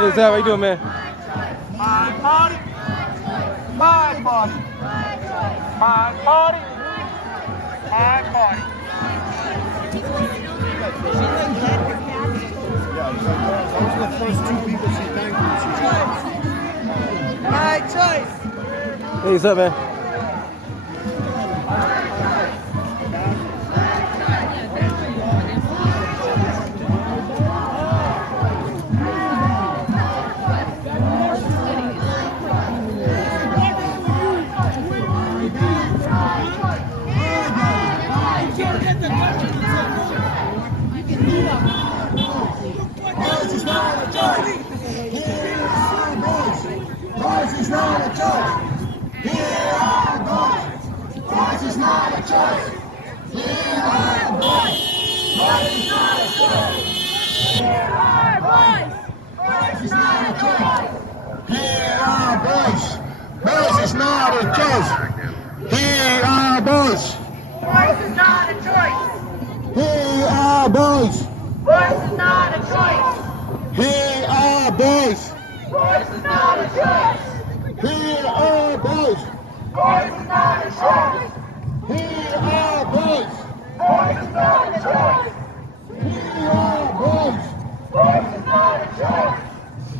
Hey, Zach, how you doing, man? My body, my body, my body, my body. Those are the first two people she thanked me. My choice. Hey, what's up, man? Ours is not a choice. Here are boys. Ours is not a choice. Here are boys. Ours is not a choice. Here are boys. Ours is not a choice. Here are boys. Boys is not a choice. Here are boys. Boys is not a choice. Here are boys. Boys is not a choice. Here are boys. Boys is not a choice. Here are boys. Boys is not a choice. Here are boys. Boys is not a choice.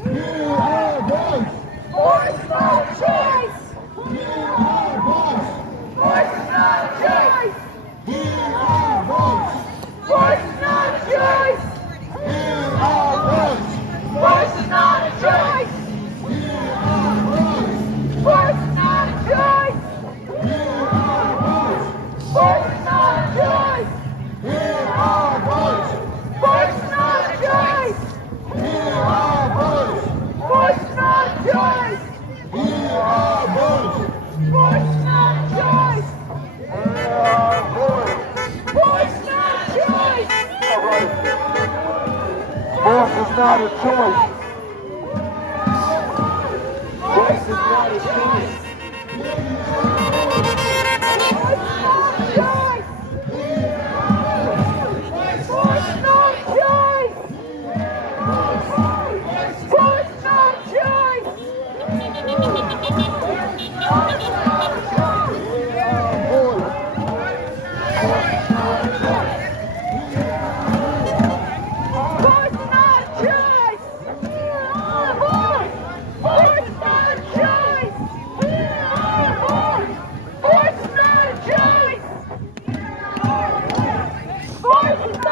Here are boys. Boys is not a choice. Here are boys. Boys is not a choice. Here are boys. Boys is not a choice. Here are boys. Boys is not a choice. Here are boys. Boys is not a choice. Here are boys. Boys is not a choice. Here are boys. Boys is not a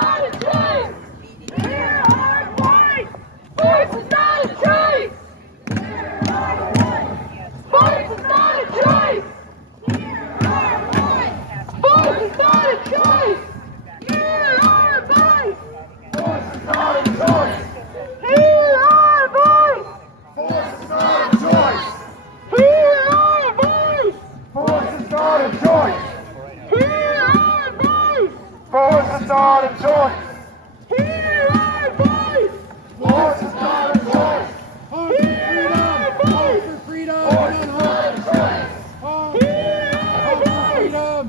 choice. Here are boys. Boys is not a choice. Here are boys. Boys is not a choice. Here are boys. Boys is not a choice. Here are boys. Boys is not a choice. Boys is not a choice. Boys is not a choice.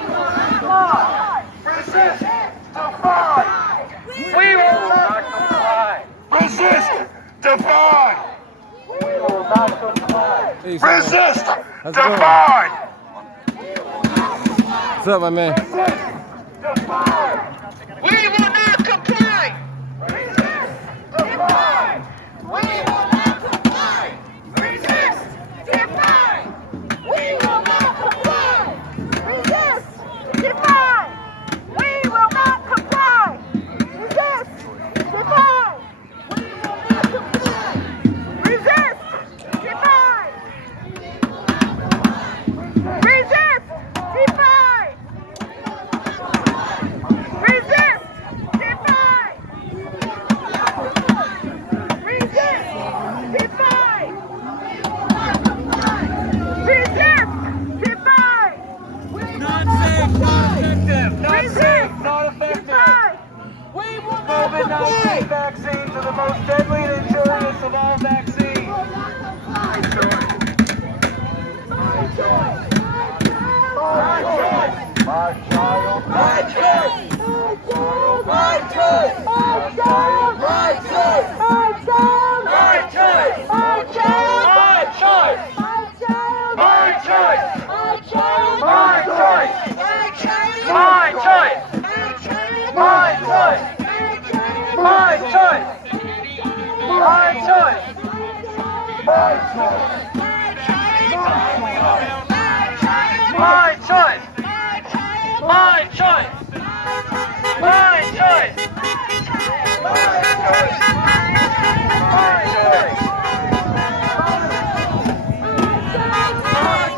Resist. Defy. We will not comply. Resist. Defy. We will not comply. Hey, sir, man. Resist. How's it going? Defy. What's up, my man? We will not comply. Resist. Defy. We will not comply. Resist. Defy. We will not comply. Resist. Defy. We will not comply. Resist. Defy. We will not comply. Resist. Defy. Resist. Defy. Resist. Defy. Resist. Defy. Resist! Defy! Not safe, not effective. Not Resist. safe, not effective. Defy! We will not comply! COVID-19 vaccines are the most deadly and injurious of all vaccines. My choice! My child. My choice! My choice! My child! My choice! My child! My choice. My child! My choice. My child! My choice. My child! My choice. My child! My choice. My child! My choice.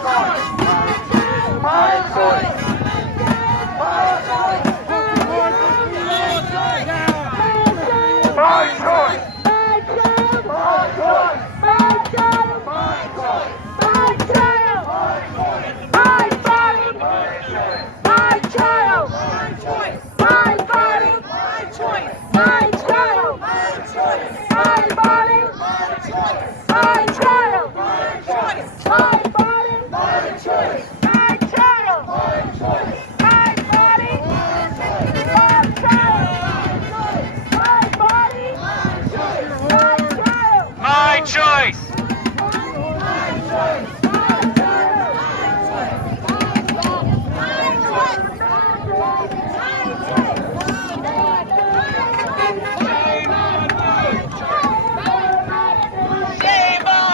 My choice. My choice. My choice. My choice. My choice. My choice. Shame on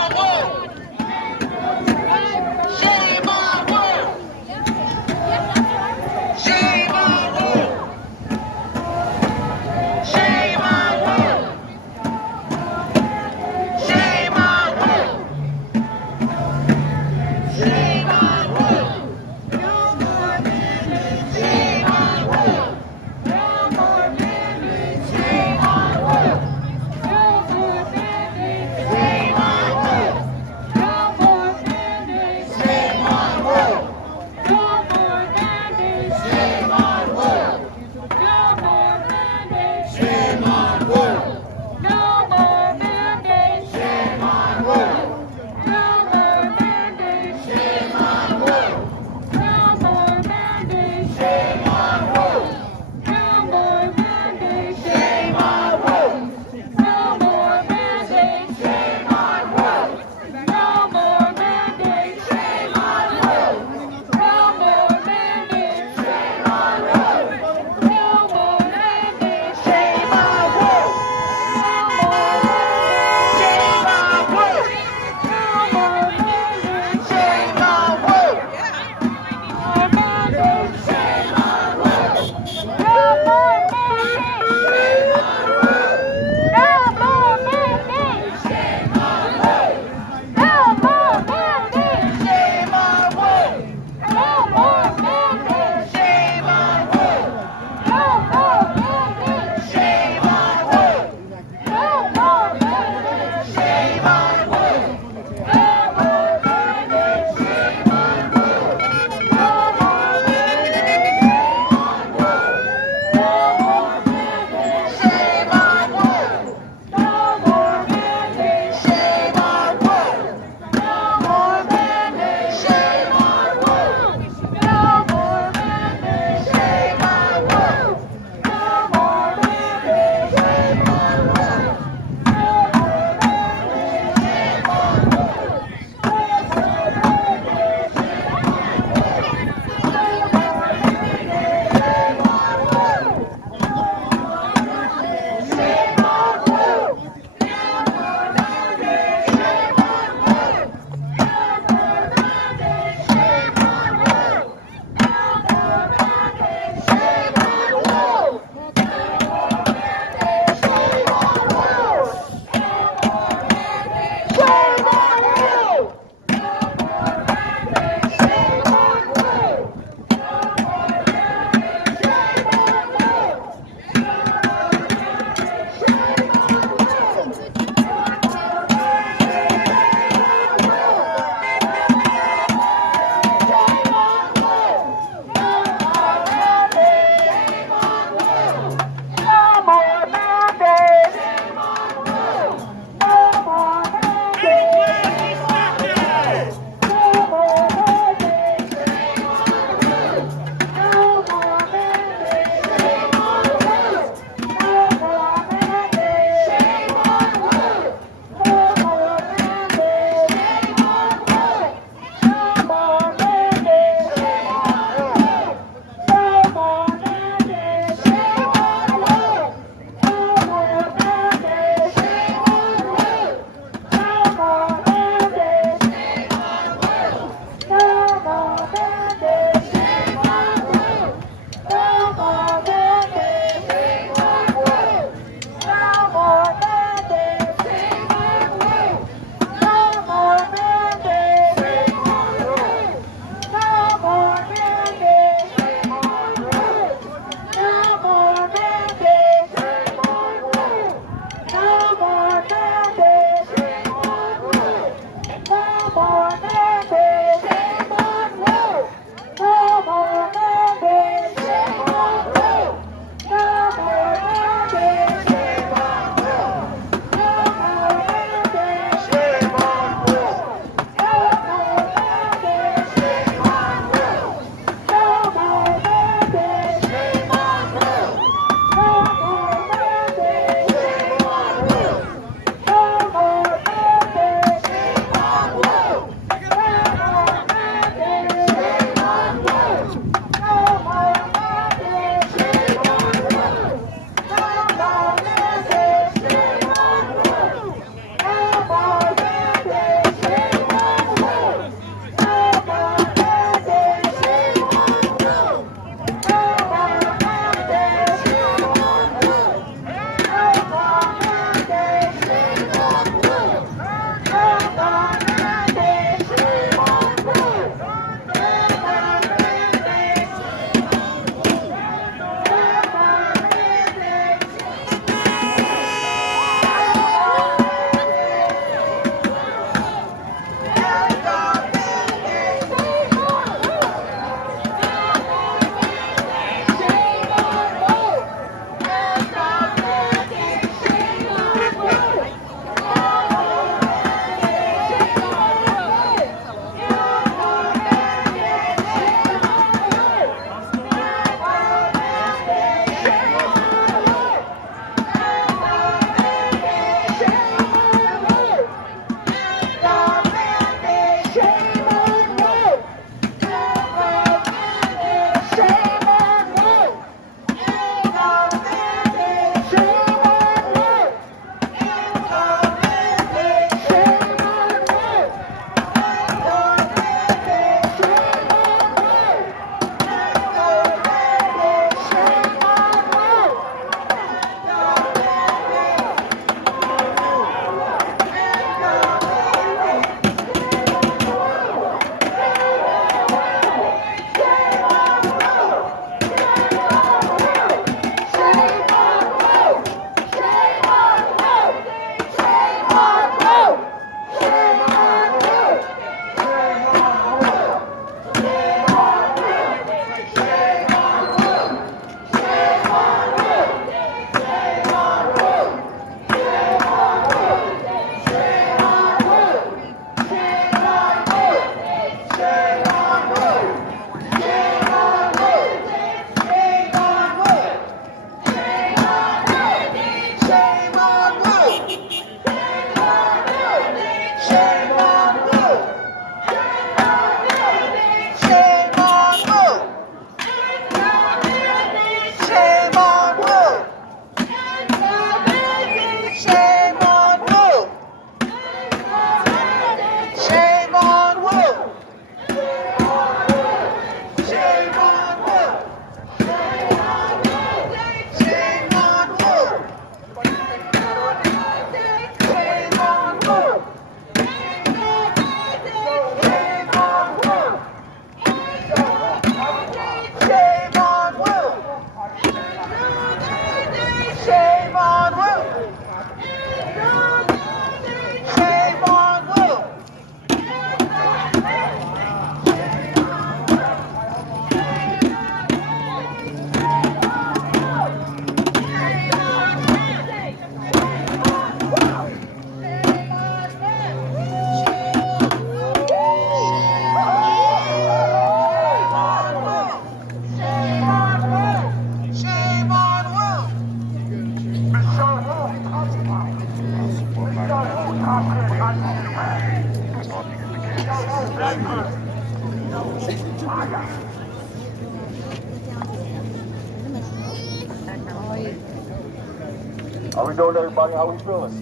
How we doing, everybody? How we feeling?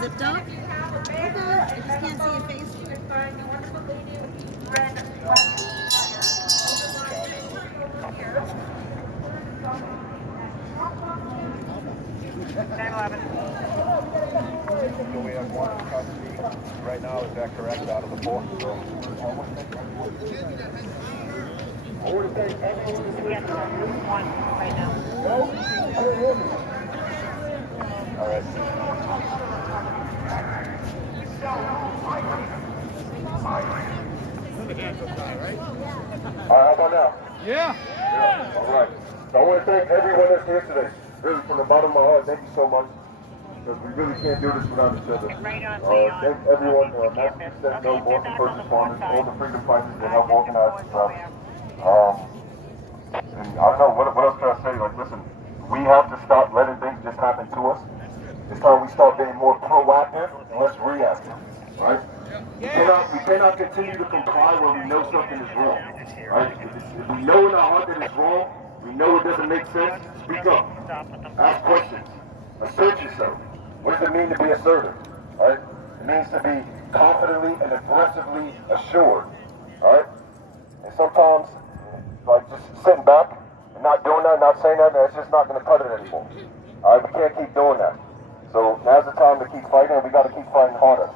Zipped up? Okay. I just can't see your face. So we have one in custody right now, is that correct, out of the four? I want to thank everyone. All right. All right, how about now? Yeah. All right. So I want to thank everyone that's here today. Really, from the bottom of my heart, thank you so much. Because we really can't do this without each other. Thank everyone, Matthew said no more for first responders, all the freedom fighters that help organize this stuff. And I don't know, what else can I say? Like, listen, we have to stop letting things just happen to us. It's time we start being more proactive and less reactive, right? We cannot continue to comply when we know something is wrong, right? If we know in our heart that it's wrong, we know it doesn't make sense, speak up. Ask questions. Assert yourself. What does it mean to be assertive, right? It means to be confidently and aggressively assured, right? And sometimes, like, just sitting back and not doing that, not saying that, that's just not going to cut it anymore. All right, we can't keep doing that. So now's the time to keep fighting, and we got to keep fighting harder.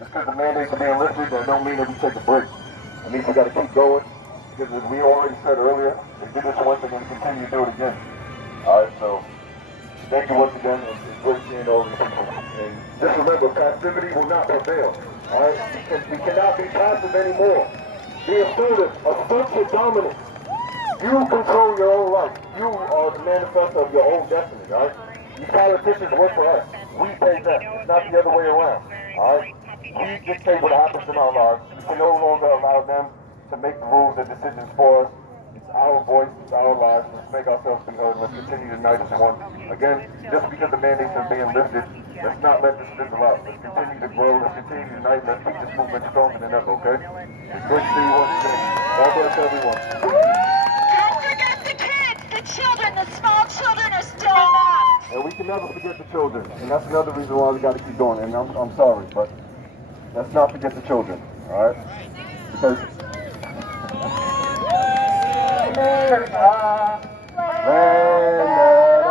Just because the mandates are being lifted, that don't mean that we take a break. It means we got to keep going, because as we already said earlier, they did this once, they're going to continue to do it again. All right, so thank you once again. It's great seeing all these people. And just remember, passivity will not prevail. All right, we cannot be passive anymore. Be assertive, assert your dominance. You control your own life. You are the manifesto of your own destiny, all right? These politicians work for us. We pay them. It's not the other way around, all right? We dictate what happens in our lives. We can no longer allow them to make the rules and decisions for us. It's our voice, it's our lives. Let's make ourselves be heard. Let's continue to unite as one. Again, just because the mandates are being lifted, let's not let this fizzle out. Let's continue to grow. Let's continue to unite. Let's keep this movement stronger than ever, okay? It's great to see you once again. God bless everyone. Don't forget the kids, the children, the small children are still masked. And we can never forget the children. And that's another reason why we got to keep going. And I'm sorry, but let's not forget the children, all right? Because America, land that I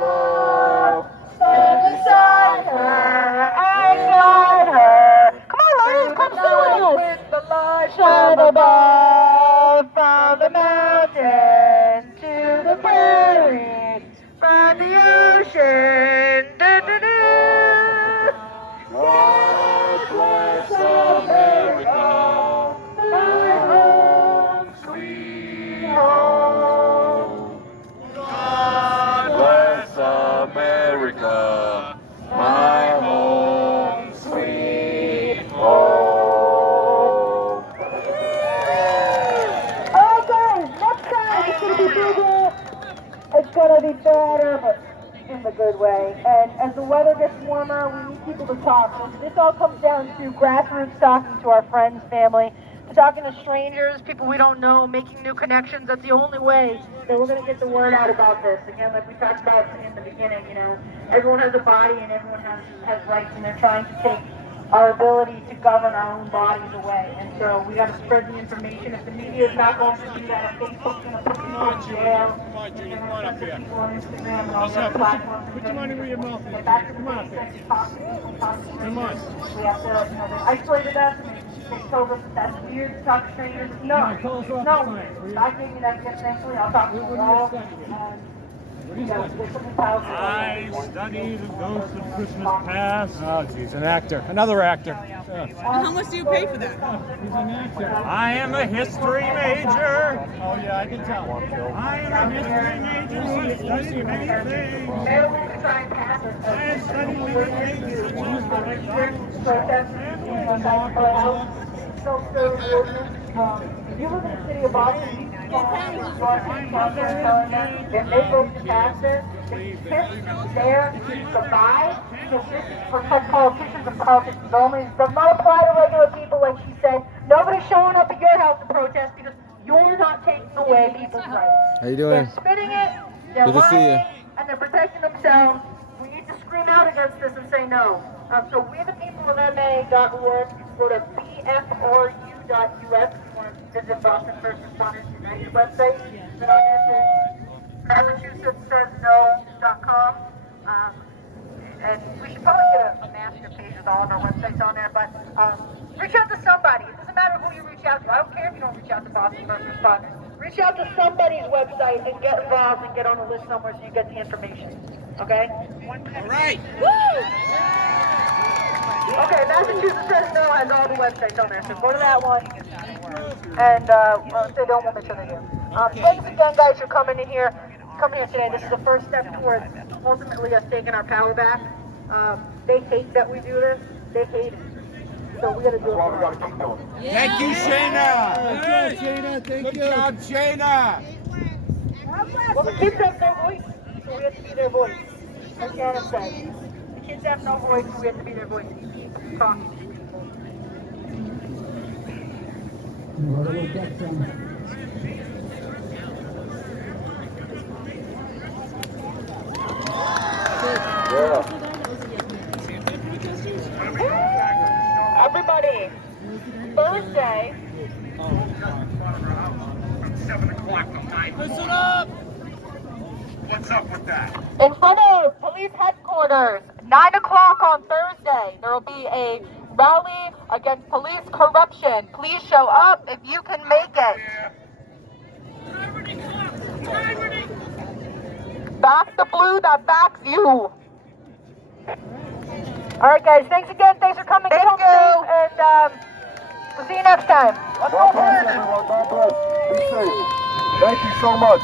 love, Stand beside her and guide her. Come on, ladies, come sing with us. With the light shine above, from the mountains to the prairie, from the ocean. God bless America, my home, sweet home. God bless America, my home, sweet home. Alright guys, next time it's gonna be bigger, it's gonna be better, but in the good way. And as the weather gets warmer, we need people to talk. And this all comes down to grassroots talking to our friends, family, to talking to strangers, people we don't know, making new connections. That's the only way that we're gonna get the word out about this. Again, like we talked about in the beginning, you know, everyone has a body and everyone has rights, and they're trying to take our ability to govern our own bodies away. And so we got to spread the information. If the media is not going to do that, if Facebook's going to put people in jail, Come on, Junior, come on up here. people on Instagram and all the other platforms. Put your money where your mouth is. Get back to the Come on up basics, here. talk to people, talk to Come on. strangers. We have to, you know, they isolated us and they told us that that's weird to talk to strangers. No, Come on, tell us it's off not the weird. sign. I gave you that gift, thankfully. I'll talk to you What all. do you study? And, you know, get something powerful. I study the ghost of Christmas past. Oh, he's an actor. Another actor. How much do you pay for that? He's an actor. I am a history major. Oh, yeah, I can tell. I am a history major, so I study many things. Everyone's trying to pass it. I study many things. If you live in the city of Boston, if they vote to pass it, the tips there to buy, because this is for politicians and politicians only, it does not apply to regular people, like she said. Nobody's showing up at your house to protest because You're not taking away people's rights. How you doing? They're spitting it, they're Good to see lying, you. and they're protecting themselves. We need to scream out against this and say no. So we the people of MA.org, go to bfru.us if you want to visit Boston First Responders United website. Then on MassachusettsSaysNo.com. And we should probably get a master page with all of our websites on there, but reach out to somebody. It doesn't matter who you reach out to. I don't care if you don't reach out to Boston First Responders. Reach out to somebody's website and get involved and get on a list somewhere so you get the information. Okay? All right. Woo! Okay, Massachusetts Says No has all the websites on there, so go to that one. And if they don't, we'll make sure they do. Thanks again, guys, for coming here today. This is the first step towards ultimately us taking our power back. They hate that we do this. They hate it. So we gotta do it. Well, we gotta keep doing it. Thank you, Shayna. Good job, Shayna. Thank Good you. job, Shayna. Well, the kids have no voice, so we have to be their voice. Like Anna said, the kids have no voice, so we have to be their voice. We keep talking to people. Everybody, Thursday. From 7 o'clock tonight. Listen up. What's up with that? In front of police headquarters, 9 o'clock on Thursday, there will be a rally against police corruption. Please show up if you can make it. Back the blue that backs you. All right, guys. Thanks again. Thanks for coming. Thank you. And we'll see you next time. Let's God go, bless Birds. everyone. God bless. Be safe. Thank you so much.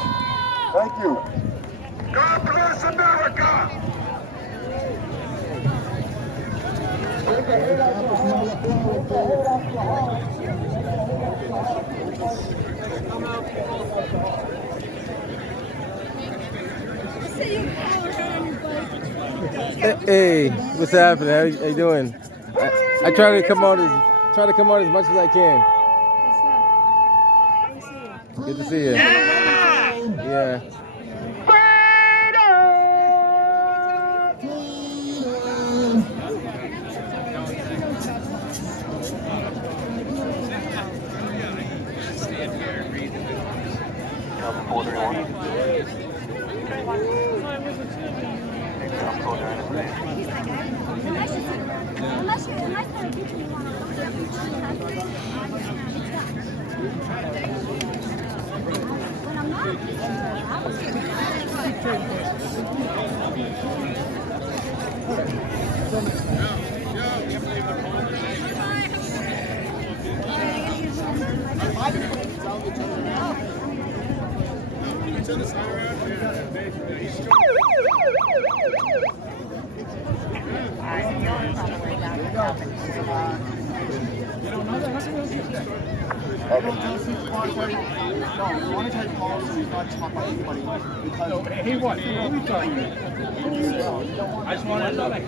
Thank you. God bless America. Hey, what's happening? How you doing? I try to come out as much as I can. Good to see you. Yeah. Monetary policy is not taught by anybody because Hey, what? Who are you talking to? I just want to know. I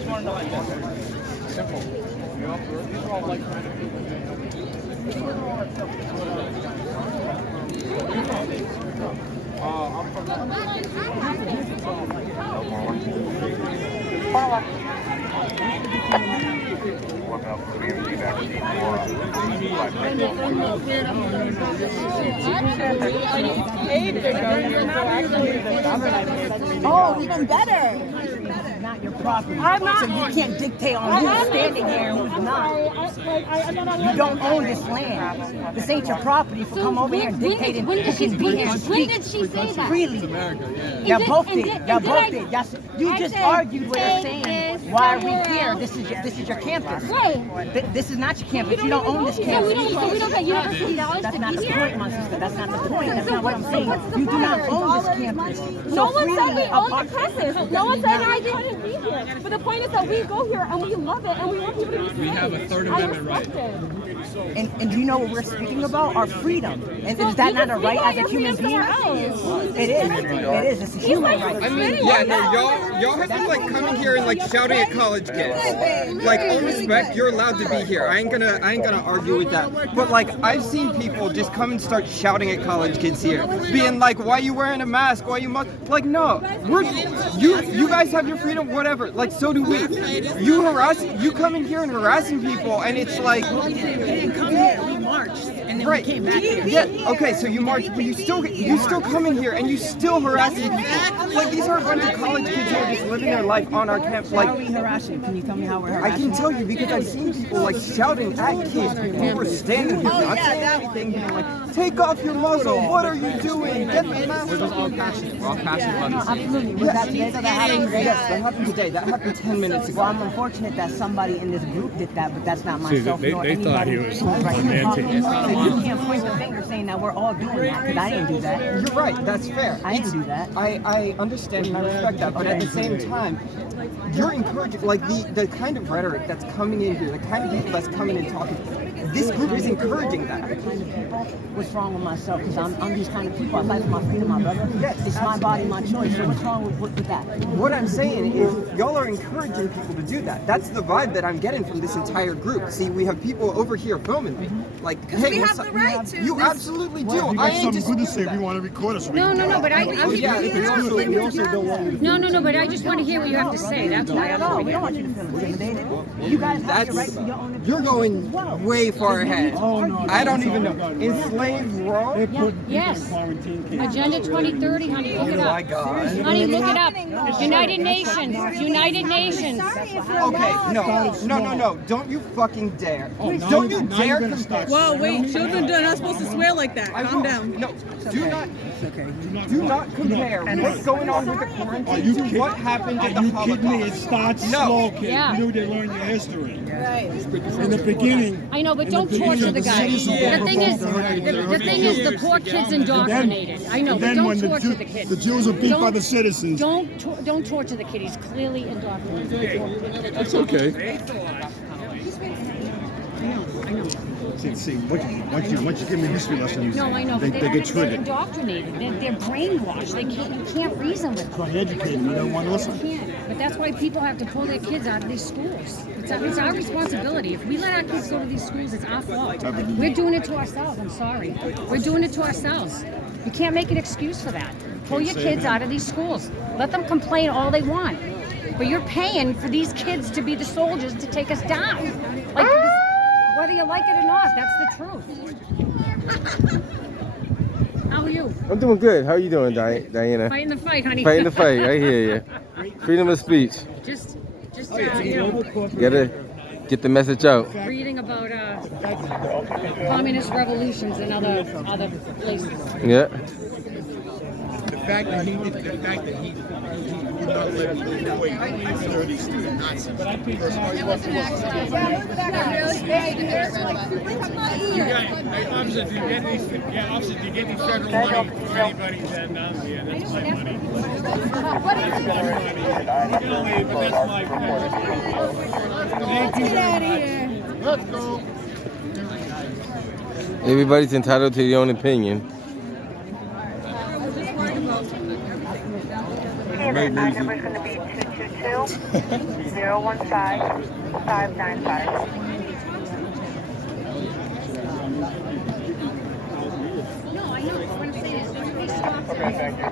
just want to know how you guys. Simple. You know, these are all like-minded people. I'm from Oh, even better. Not your property. I'm not. So you can't dictate on who's standing here and who's not. You don't own this land. This ain't your property. For come over here and dictate it. You can be here and When did speak she say that? freely. Y'all both did. Y'all both did. You just argued with us saying, "Why are we here? This is your campus. Right. This is not your campus. You don't own this campus." So we don't pay university dollars That's to not be the here? point, my sister. That's not the point. That's So not what I'm saying. what's the You do not point? own this campus. No one said we own the apart- campus. No one said I couldn't be here. But the point is that we go here and we love it and we want people to be safe. We have a Third Amendment right. And do you know what we're speaking about? Our freedom. And is that not a right as a human being? It is. It is. It's a human right. I mean, yeah, no, y'all have been like coming here and like shouting at college kids. Like, all respect, you're allowed to be here. I ain't gonna argue with that. But like, I've seen people just come and start shouting at college kids here, being like, "Why you wearing a mask? Why you must?" Like, no, you guys have your freedom, whatever. Like, so do we. You come in here and harassing people, and it's like, We didn't come here. We marched, and then right. we came back here. Yeah. Okay. So you march, but you still come in here and you still harassing people. Like, these are a bunch of college kids who are just living their life on our campus. Like, How are we harassing? Can you tell me how we're I harassing? can tell you because I've seen people like shouting at kids who were standing here, not saying anything, being like, "Take off your muzzle! What are you doing? Get the mask!" We're all passionate. We're all passionate about this. Absolutely. Was that today that happened? Yes, that happened today. That happened 10 minutes ago. Well, I'm unfortunate that somebody in this group did that, but that's not See, myself. they nor thought he anybody was who's right on here their talking. team. So you can't point the finger saying that we're all doing that, because I didn't do that. You're right. That's fair. I didn't do that. I understand and I respect that, but at the same time, you're encouraging, like, the kind of rhetoric that's coming in here, the kind of people that's coming in talking. This group is encouraging that. Kind of people. What's wrong with myself? Because I'm these kind of people. I fight for my freedom, my brother. Yes, It's my body, my choice. So what's wrong with that? What I'm saying is, y'all are encouraging people to do that. That's the vibe that I'm getting from this entire group. See, we have people over here filming me. Like, hey, we what's have up? the right to. You absolutely do. You I got ain't something good to disputing say. We that. want to record us. No, but I Yeah, if it's good, we also don't want you to. no, but I just want to hear what you have to say. That's Not why at I'm all. over We here. don't want you to feel intimidated. You guys have your right to your own opinion. You're going way far ahead. I don't even know. Enslaved world? Yes. Agenda 2030, honey, look it Oh up. my God. Honey, look it up. United Nations. United Nations. Okay, no. Don't you fucking dare. Don't you dare compare. Whoa, wait, children are not supposed to swear like that. Calm down. No, do not compare what's going on with the quarantine to what happened at the Are you kidding me? It Holocaust. starts No. slow, kid. Yeah. You know they learn your history. Right. In the beginning. I know, but don't torture the guy. The thing is, the poor kid's indoctrinated. I know, And but then don't when torture the the kid. Jews are beat by the citizens. Don't torture the kid. He's clearly indoctrinated. That's okay. See, once you give me history lessons, No, I know, they but get they're triggered. indoctrinated. They're brainwashed. You can't reason with them. Trying to educate them, you don't want to listen. You can't. But that's why people have to pull their kids out of these schools. It's our responsibility. If we let our kids go to these schools, it's our fault. We're doing it to ourselves. I'm sorry. We're doing it to ourselves. You can't make an excuse for that. Pull your kids out of these schools. Let them complain all they want. But you're paying for these kids to be the soldiers to take us down. Like, whether you like it or not, that's the truth. How are you? I'm doing good. How are you doing, Diana? Fighting the fight, honey. Fighting the fight. I hear you. Freedom of speech. Just you know, Gotta get the message out. reading about communist revolutions in other places. Yeah. The fact that he would not let me know he was the Nazis. It was an accident. Officer, do you get these federal money for anybody that Nazi? Yeah, that's my money. But that's my Get out of here. Let's go. Everybody's entitled to their own opinion. Our number is going to be 222-015-595. No, I know. What I'm saying is, nobody stops Okay, thank you.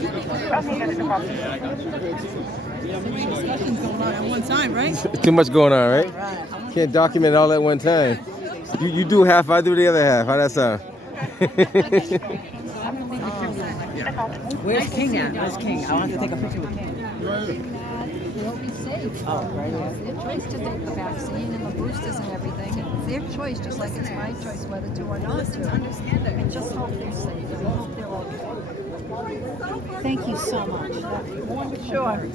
You can be there. I'm going to be running on Discussions going on at one time, right? Too much going on, right? Can't document it all at one time. You do half, I do the other half. How that sound? Where's King at? Where's King? I want to take a picture with King. They'll be safe. Oh, right here. It's their choice to take the vaccine and the boosters and everything. It's their choice, just like it's my choice whether to or not to. Understand it. And just hope they're safe. And hope they're okay. Thank you so much. Sure.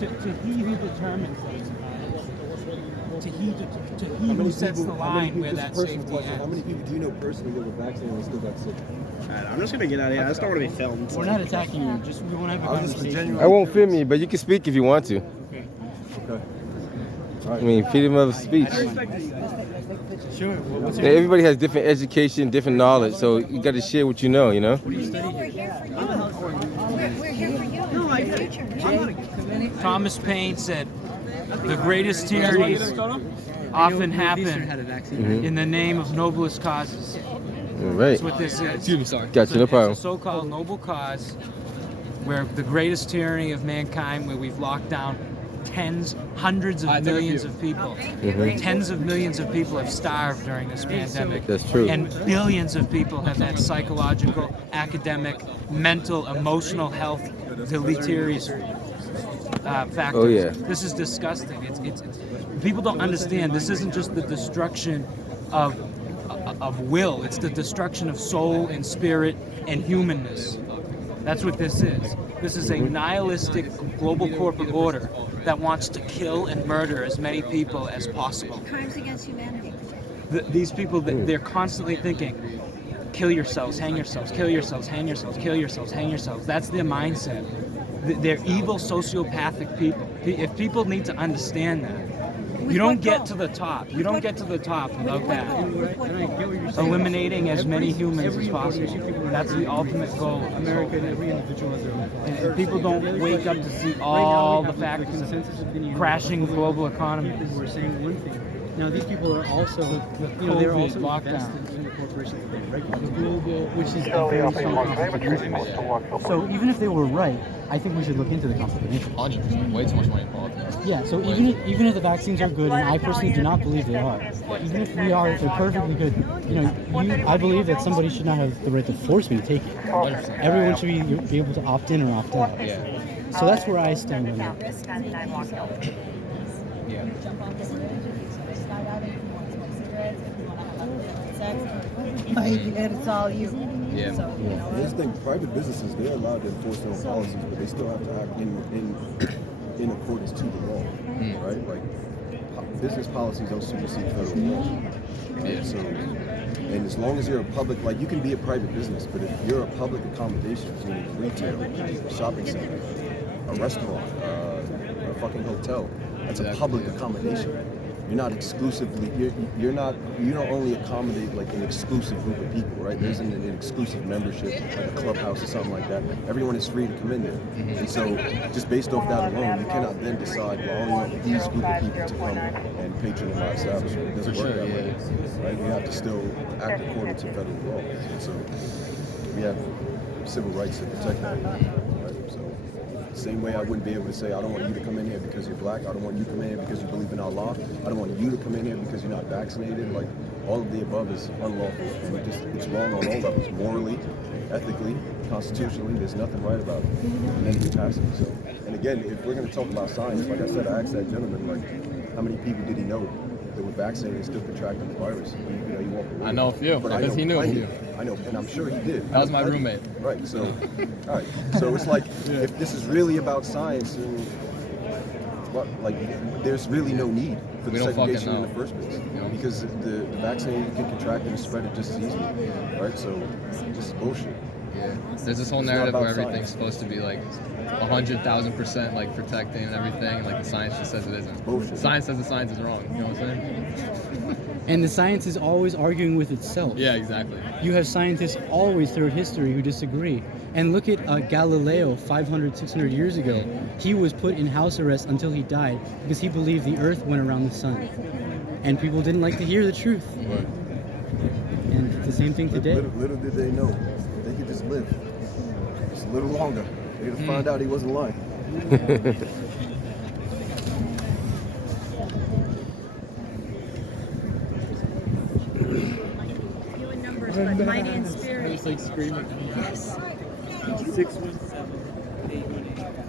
To he who determines this. To he who sets the line where that safety ends. How many people do you know personally that were vaccinated and still got sick? I'm just gonna get out of here. I just don't want to be filmed. We're not attacking you. We want to have a conversation. I won't film you, but you can speak if you want to. Okay. Okay. I mean, freedom of speech. Sure. What's Yeah, everybody has different education, different knowledge, so you got to share what you know, you know? We're here for you. We're here for you. No, I future. Thomas Paine said, the greatest tyrannies often happen in the name of noblest causes. Right. That's what this is. Excuse me, sorry. Gotcha, no problem. It's a so-called noble cause where the greatest tyranny of mankind, where we've locked down hundreds of millions of people. Tens of millions of people have starved during this pandemic. That's true. And billions of people have had psychological, academic, mental, emotional health deleterious factors. Oh, yeah. This is disgusting. It's people don't understand. This isn't just the destruction of will. It's the destruction of soul and spirit and humanness. That's what this is. This is a nihilistic global corporate order that wants to kill and murder as many people as possible. Crimes against humanity. These people, they're constantly thinking, kill yourselves, hang yourselves, kill yourselves, hang yourselves, kill yourselves, hang yourselves. That's their mindset. They're evil, sociopathic people. If people need to understand that, you don't get to the top. You don't get to the top without that. Eliminating as many humans as possible. That's the ultimate goal. America and every individual has their own. And people don't wake up to see all the factors of crashing global economy. We're saying one thing. Now these people are also, they're also invested in the corporations that they regulate. The global, which is a very strong conflict of interest. So even if they were right, I think we should look into the conflict of interest. 100%. Way too much money involved. Yeah, so even if the vaccines are good, and I personally do not believe they are, even if we are, if they're perfectly good, I believe that somebody should not have the right to force me to take it. 100%. Everyone should be able to opt in or opt out. Yeah. So that's where I stand on that. Yeah. And it's all you. Yeah. This thing, private businesses, they're allowed to enforce their own policies, but they still have to act in accordance to the law, right? Like, business policies don't supersede federal law. Right? So, and as long as you're a public, like, you can be a private business, but if you're a public accommodation, meaning retail, a shopping center, a restaurant, a fucking hotel, that's a public accommodation. You're not exclusively, you don't only accommodate like an exclusive group of people, right? There isn't an exclusive membership, like a clubhouse or something like that. Everyone is free to come in there. And so just based off that alone, you cannot then decide, well, I only want these group of people to come and patronize my establishment. It doesn't work that way, right? We have to still act according to federal law. And so we have civil rights to protect that, right? So same way I wouldn't be able to say, I don't want you to come in here because you're black. I don't want you to come in here because you believe in Allah. I don't want you to come in here because you're not vaccinated. Like, all of the above is unlawful. And it's wrong on all levels. Morally, ethically, constitutionally, there's nothing right about it in any capacity. So, and again, if we're going to talk about science, like I said, I asked that gentleman, like, how many people did he know that were vaccinated and still contracted the virus? He walked away. I know a few, because he knew a few. I know, and I'm sure he did. That was my roommate. Right, so, all right. So it's like, if this is really about science, and there's really no need for the segregation in the first place. Because the vaccine, you can contract and spread it just as easily, right? So, just bullshit. Yeah, there's this whole narrative where everything's supposed to be like 100,000% like protecting and everything, and like the science just says it isn't. Bullshit. Science says the science is wrong. You know what I'm saying? And the science is always arguing with itself. Yeah, exactly. You have scientists always throughout history who disagree. And look at Galileo 500, 600 years ago. He was put in house arrest until he died because he believed the earth went around the sun. And people didn't like to hear the truth. Right. And it's the same thing today. Little did they know, they could just live just a little longer. They could find out he wasn't lying. But mighty in spirit. It's like screaming. Yes. 617-818.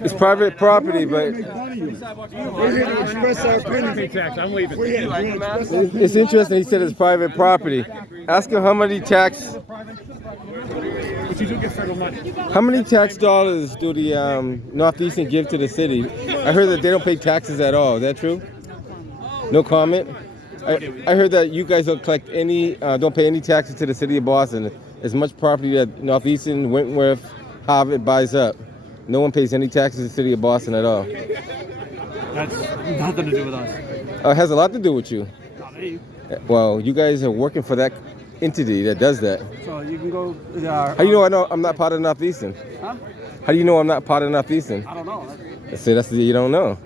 It's private property, but We're here to express our opinion. I'm leaving. it's interesting. He said it's private property. Ask him how many tax. But you do get federal money. How many tax dollars do the Northeastern give to the city? I heard that they don't pay taxes at all. Is that true? No comment? I heard that you guys don't collect any, don't pay any taxes to the city of Boston. As much property that Northeastern, Wentworth, Harvard buys up, no one pays any taxes to the city of Boston at all. That's nothing to do with us. It has a lot to do with you. Not me. Well, you guys are working for that entity that does that. So you can go. How do you know I'm not part of Northeastern? Huh? How do you know I'm not part of Northeastern? I don't know. See, you don't know.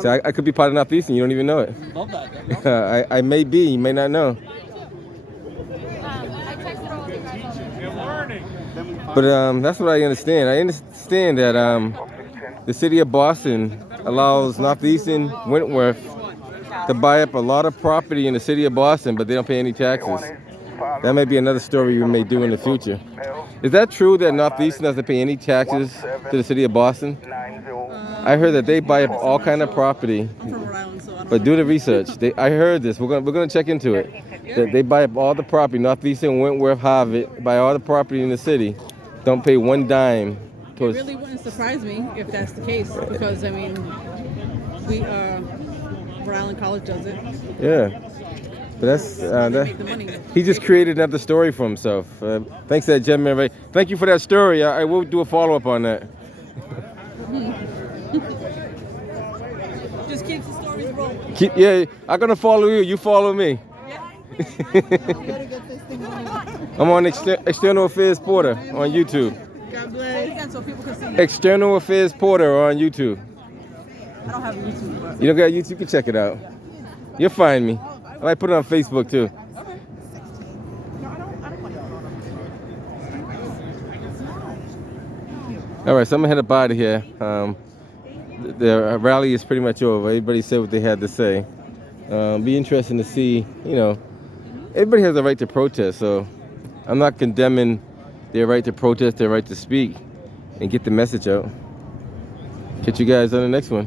See, I could be part of Northeastern, you don't even know it. Love that. I may be, you may not know. But that's what I understand. I understand that the city of Boston allows Northeastern, Wentworth to buy up a lot of property in the city of Boston, but they don't pay any taxes. That may be another story we may do in the future. Is that true that Northeastern doesn't pay any taxes to the city of Boston? I heard that they buy up all kind of property. I'm from Rhode Island, so I don't But do the research. I heard this. We're gonna check into it. That they buy up all the property. Northeastern, Wentworth, Harvard buy all the property in the city. Don't pay one dime. It Towards, really wouldn't surprise me if that's the case, because I mean, Rhode Island College does it. yeah. But that's he just created another story for himself. Thanks to that gentleman. Right? Thank you for that story. I will do a follow up on that. Just keeps the stories rolling. Yeah, I'm gonna follow you. You follow me. I'm on External Affairs Porter on YouTube. God bless. Again, so people can see you. External Affairs Porter on YouTube. I don't have a YouTube, but You don't got YouTube? You can check it out. You'll find me. I might put it on Facebook too. All right, so I'm gonna head up out of here. The rally is pretty much over. Everybody said what they had to say. Be interesting to see, everybody has a right to protest, so I'm not condemning their right to protest, their right to speak and get the message out. Catch you guys on the next one.